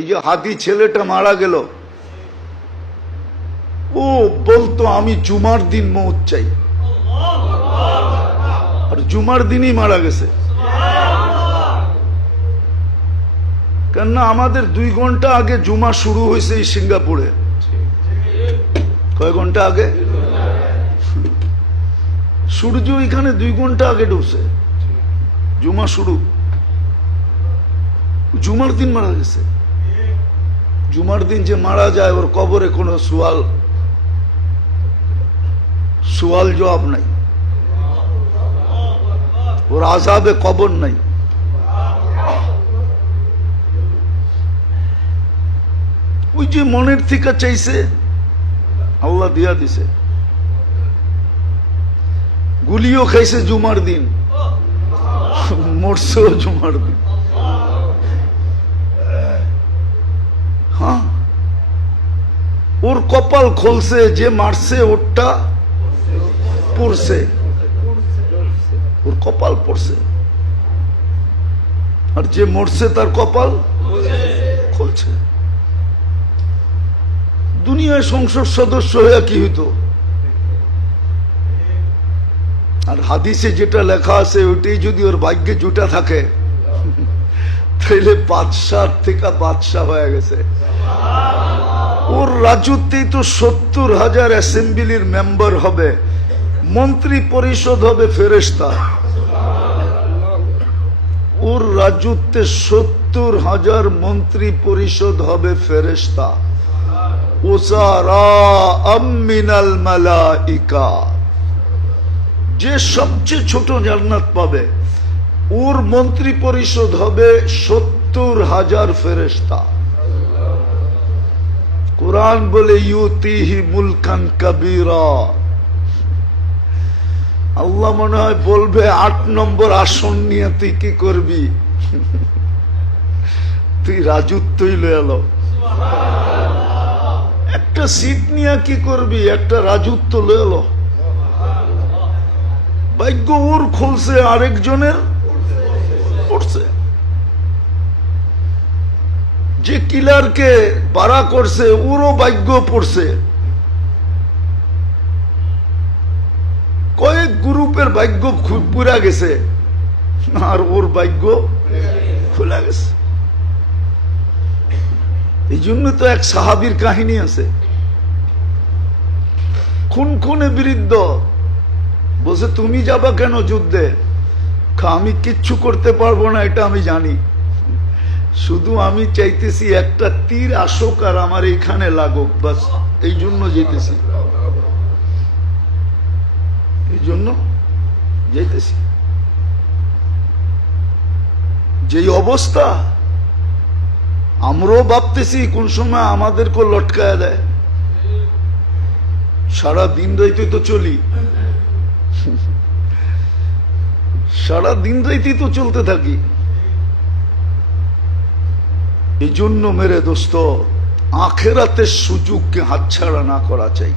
এই যে হাতি ছেলেটা মারা গেল, ও বলতো আমি জুমার দিন মৌত চাই, আর জুমার দিনই মারা গেছে। কেননা আমাদের 2 ঘন্টা আগে জুমা শুরু হয়েছে এই সিঙ্গাপুরে। কয় ঘন্টা আগে? সূর্য এখানে 2 ঘন্টা আগে ডুবছে, জুমা শুরু। জুমার দিন মারা গেছে। জুমার দিন যে মারা যায় ওর কবরে কোনো সুয়াল জবাব নাই, ওর আযাবে কবর নাই। ওই যে মনের থেকে চাইছে আল্লাহ দিয়া দিছে। গুলিও খাইছে জুমার দিন, মরছেও জুমার দিন। হ্যাঁ, ওর কপাল খুলছে, যে মারছে ওরটা পড়ছে, ওর কপাল পড়ছে, আর যে মরছে তার কপাল খুলছে। দুনিয়ায় সংসদ সদস্য হয়ে কি হইতো? আর হাদিসে যেটা লেখা আছে ওইটাই যদি ওর ভাগ্যে জুটা থাকে তাহলে বাদশাহ থেকে বাদশাহ হয়ে গেছে। ওর রাজত্বেই তো 70,000 অ্যাসেম্বলির মেম্বার হবে, মন্ত্রী পরিষদ হবে ফেরেশতা। ওর রাজত্বে 70,000 মন্ত্রী পরিষদ হবে ফেরেশতা। মিনাল মালাইকা, যে সবচেয়ে ছোট জান্নাত পাবে ওর মন্ত্রী পরিষদ হবে 70,000 ফেরেশতা। কুরআন বলে ইউতিহি মুলকান কাবীরা। আল্লাহ মনে হয় বলবে 8 নম্বর আসন নিয়ে তুই কি করবি? তুই রাজত্বই লয়ে এলো। একটা সিট নিয়ে কি করবি? একটা রাজত্ব লয়ে এলো। ভাগ্য ওর খুলছে, আরেকজনের পড়ছে। যে কিলারকে বাড়া করছে ওরও ভাগ্য পড়ছে। কয়েক গ্রুপের ভাগ্য পুরা গেছে, আর ওর ভাগ্য খোলা গেছে। এই জন্য তো এক সাহাবীর কাহিনী আছে, খুনে বিরুদ্ধ বলছে তুমি যাবা কেন যুদ্ধে? আমি কিচ্ছু করতে পারবো না এটা আমি জানি, শুধু আমি চাইতেছি একটা তীর আসুক আর আমার এইখানে লাগুক, বাস এই জন্য যেতেছি, এই জন্য যেতেছি। যেই অবস্থা আমরাও ভাবতেছি কোন সময় আমাদেরকে লটকায় দেয়। সারা দিন রাইতে তো চলি, সারা দিন রাইতে তো চলতে থাকি। এই জন্য মেরে দোস্ত আখেরাতের সুযোগকে হাতছাড়া না করা চাই।